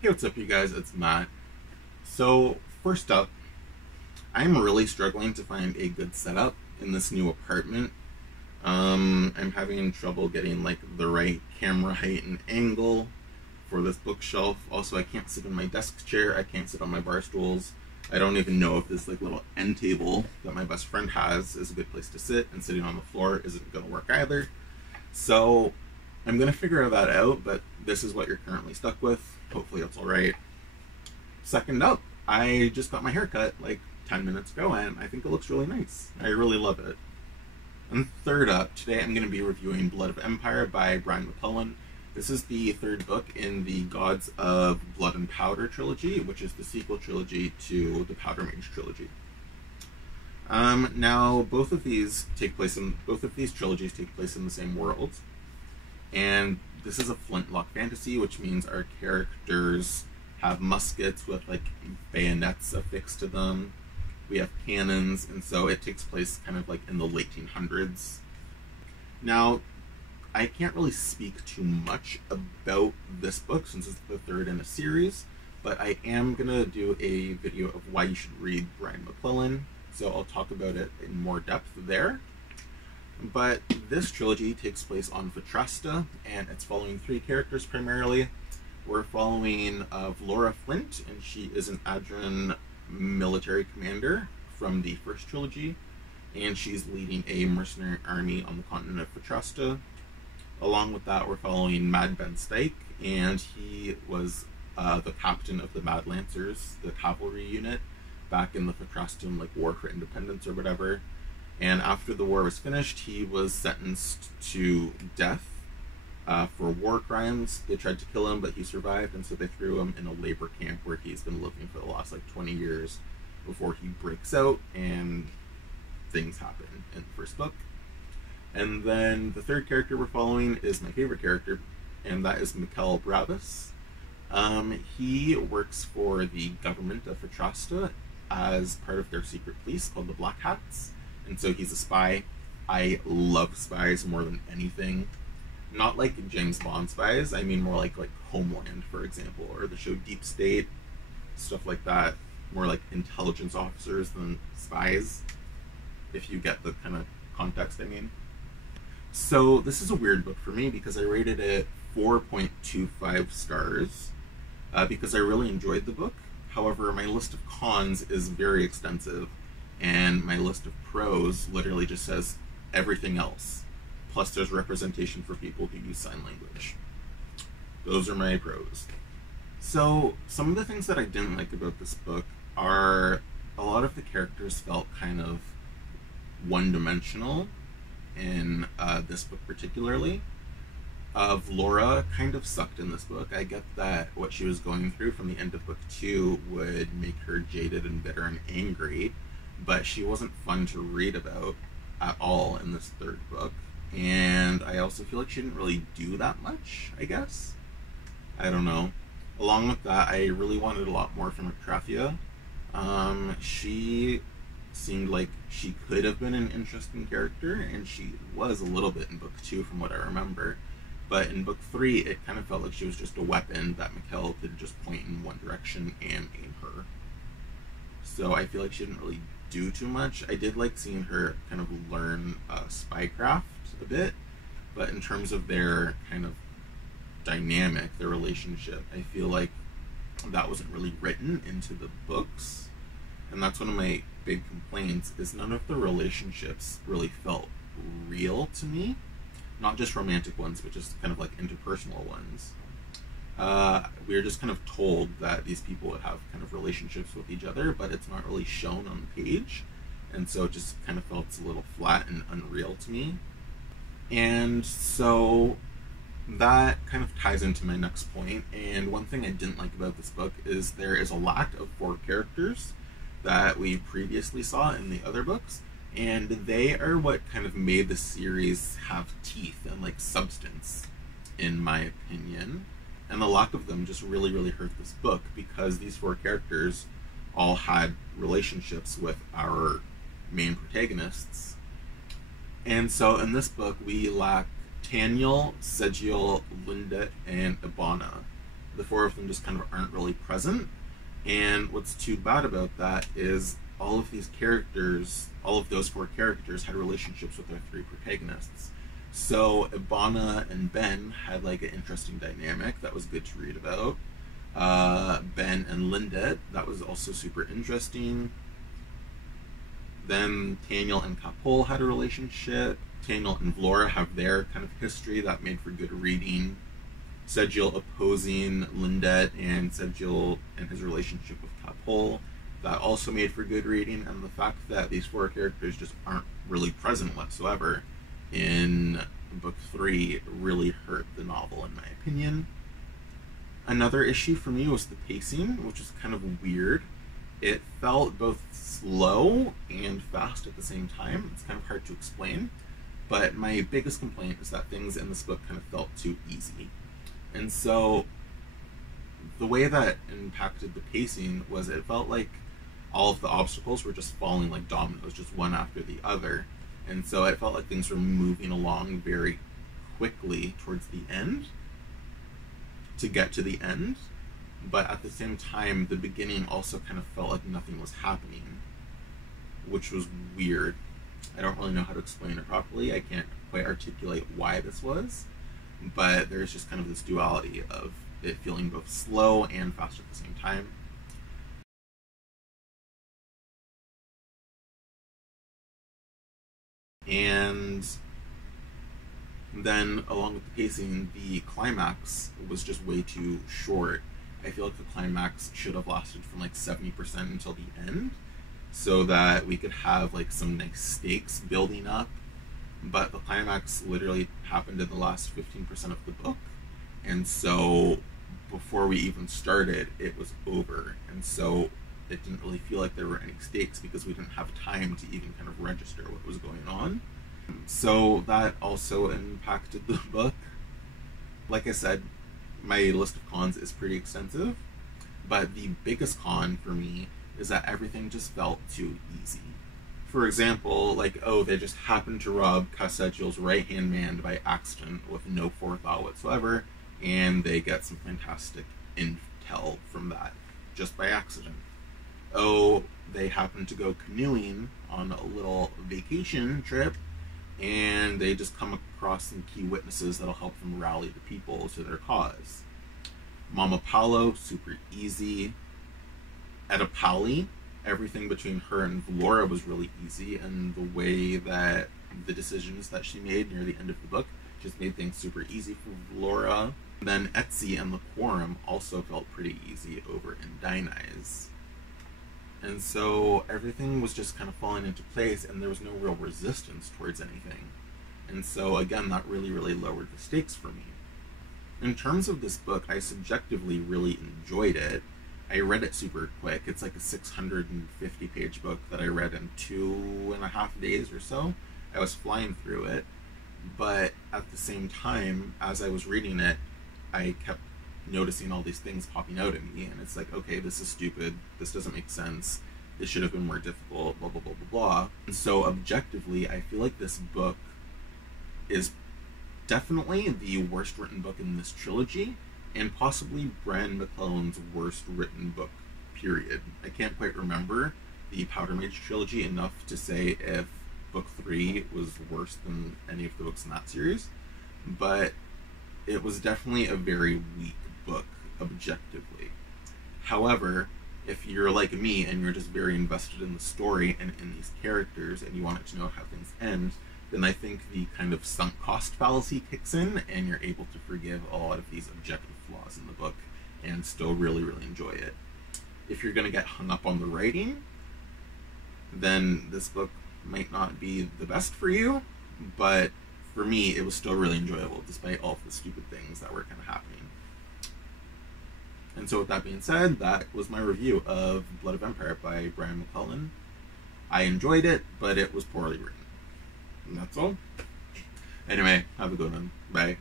Hey, what's up, you guys? It's Matt. So, first up, I'm really struggling to find a good setup in this new apartment. I'm having trouble getting like the right camera height and angle for this bookshelf. Also, I can't sit in my desk chair. I can't sit on my bar stools. I don't even know if this like little end table that my best friend has is a good place to sit, and sitting on the floor isn't going to work either. So I'm going to figure that out, but this is what you're currently stuck with. Hopefully it's all right. Second up, I just got my hair cut like 10 minutes ago, and I think it looks really nice. I really love it. And third up, today I'm going to be reviewing Blood of Empire by Brian McClellan. This is the third book in the Gods of Blood and Powder trilogy, which is the sequel trilogy to the Powder Mage trilogy. Now, both of these trilogies take place in the same world, and this is a flintlock fantasy, which means our characters have muskets with like bayonets affixed to them. We have cannons, and so it takes place kind of like in the late 1800s. Now, I can't really speak too much about this book since it's the third in a series, but I am gonna do a video of why you should read Brian McClellan, so I'll talk about it in more depth there. But this trilogy takes place on Fatrasta, and it's following three characters primarily. We're following Laura Flint, and she is an Adran military commander from the first trilogy, and she's leading a mercenary army on the continent of Fatrasta. Along with that, we're following Mad Ben Stike, and he was the captain of the Mad Lancers, the cavalry unit, back in the Fatrastan like War for Independence or whatever. And after the war was finished, he was sentenced to death for war crimes. They tried to kill him, but he survived, and so they threw him in a labor camp where he's been living for the last like 20 years before he breaks out, and things happen in the first book. And then the third character we're following is my favorite character, and that is Mikkel Brabus. He works for the government of Fatrasta as part of their secret police called the Black Hats. And so he's a spy. I love spies more than anything. Not like James Bond spies, I mean more like Homeland, for example, or the show Deep State, stuff like that. More like intelligence officers than spies, if you get the kind of context I mean. So this is a weird book for me because I rated it 4.25 stars because I really enjoyed the book. However, my list of cons is very extensive, and my list of pros literally just says everything else. Plus there's representation for people who use sign language. Those are my pros. So some of the things that I didn't like about this book are a lot of the characters felt kind of one-dimensional in this book particularly. Laura kind of sucked in this book. I get that what she was going through from the end of book 2 would make her jaded and bitter and angry, but she wasn't fun to read about at all in this third book. And I also feel like she didn't really do that much, I guess. I don't know. Along with that, I really wanted a lot more from Atrathia. She seemed like she could have been an interesting character, and she was a little bit in book 2 from what I remember. But in book 3, it kind of felt like she was just a weapon that Mikkel could just point in one direction and aim her. So I feel like she didn't really do too much. I did like seeing her kind of learn spycraft a bit, but in terms of their kind of dynamic, their relationship, I feel like that wasn't really written into the books. And that's one of my big complaints, is none of the relationships really felt real to me. Not just romantic ones, but just kind of like interpersonal ones. We were just kind of told that these people would have kind of relationships with each other, but it's not really shown on the page. And so it just kind of felt a little flat and unreal to me. And so that kind of ties into my next point. And one thing I didn't like about this book is there is a lack of 4 characters that we previously saw in the other books. And they are what kind of made the series have teeth and like substance, in my opinion. And the lack of them just really, really hurt this book, because these 4 characters all had relationships with our main protagonists. And so in this book, we lack Taniel, Segiel, Lindet, and Ibana. the four of them just kind of aren't really present. And what's too bad about that is all of these characters, all of those four characters had relationships with their three protagonists. So Ibana and Ben had like an interesting dynamic that was good to read about. Ben and Lindet, that was also super interesting. Then Taniel and Capol had a relationship. Taniel and Vlora have their kind of history that made for good reading. Segil opposing Lindet and Segil and his relationship with Capol, that also made for good reading. And the fact that these four characters just aren't really present whatsoever in book 3 really hurt the novel, in my opinion. Another issue for me was the pacing, which is kind of weird. It felt both slow and fast at the same time. It's kind of hard to explain, but my biggest complaint is that things in this book kind of felt too easy. And so the way that impacted the pacing was it felt like all of the obstacles were just falling like dominoes, just one after the other. And so it felt like things were moving along very quickly towards the end to get to the end. But at the same time, the beginning also kind of felt like nothing was happening, which was weird. I don't really know how to explain it properly. I can't quite articulate why this was, but there's just kind of this duality of it feeling both slow and fast at the same time. And then, along with the pacing, the climax was just way too short. I feel like the climax should have lasted from like 70% until the end, so that we could have like some nice stakes building up. But the climax literally happened in the last 15% of the book, and so before we even started, it was over. And so it didn't really feel like there were any stakes because we didn't have time to even kind of register what was going on. So that also impacted the book. Like I said, my list of cons is pretty extensive, but the biggest con for me is that everything just felt too easy. For example, like, oh, they just happened to rob Segil's right-hand man by accident with no forethought whatsoever, and they get some fantastic intel from that just by accident. Oh, they happen to go canoeing on a little vacation trip, and they just come across some key witnesses that'll help them rally the people to their cause. Mama Paolo, super easy. Edipali, everything between her and Vlora was really easy, and the way that the decisions that she made near the end of the book just made things super easy for Vlora. Then Etsy and the Quorum also felt pretty easy over in Dynai's. And so everything was just kind of falling into place, and there was no real resistance towards anything. And so again, that really, really lowered the stakes for me. In terms of this book, I subjectively really enjoyed it. I read it super quick. It's like a 650-page book that I read in 2.5 days or so. I was flying through it, but at the same time, as I was reading it, I kept noticing all these things popping out at me, and it's like, okay, this is stupid, this doesn't make sense, this should have been more difficult, blah, blah, blah, blah, blah. And so objectively, I feel like this book is definitely the worst written book in this trilogy, and possibly Bran McClellan's worst written book, period. I can't quite remember the Powder Mage trilogy enough to say if book 3 was worse than any of the books in that series, but it was definitely a very weak book, objectively. However, if you're like me and you're just very invested in the story and in these characters and you want to know how things end, then I think the kind of sunk cost fallacy kicks in, and you're able to forgive a lot of these objective flaws in the book and still really, really enjoy it. If you're going to get hung up on the writing, then this book might not be the best for you, but for me, it was still really enjoyable, despite all of the stupid things that were kind of happening. And so with that being said, that was my review of Blood of Empire by Brian McClellan. I enjoyed it, but it was poorly written. And that's all. Anyway, have a good one. Bye.